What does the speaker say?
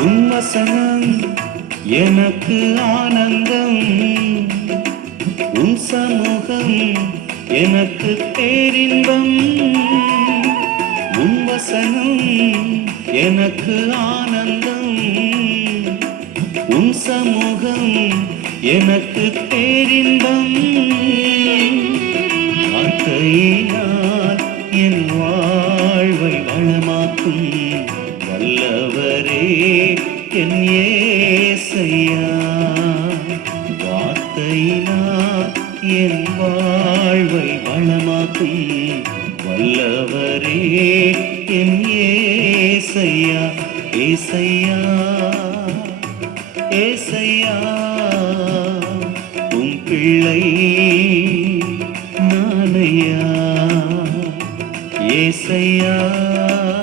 உன் வசனம் எனக்கு ஆனந்தம், உன் சமூகம் எனக்கு பேரின்பம். உன் வசனம் எனக்கு ஆனந்தம், உன் சமூகம் எனக்கு பேரின்பம். வார்த்தையினால் என் வாழ்வை வளமாக்கும் வல்லவரே என் இயேசையா. வார்த்தையினால் என் வாழ்வை வளமாக்கும் வல்லவரே என் இயேசையா. ஏசையா ஏசையா உம் பிள்ளை நானையா. ஏசையா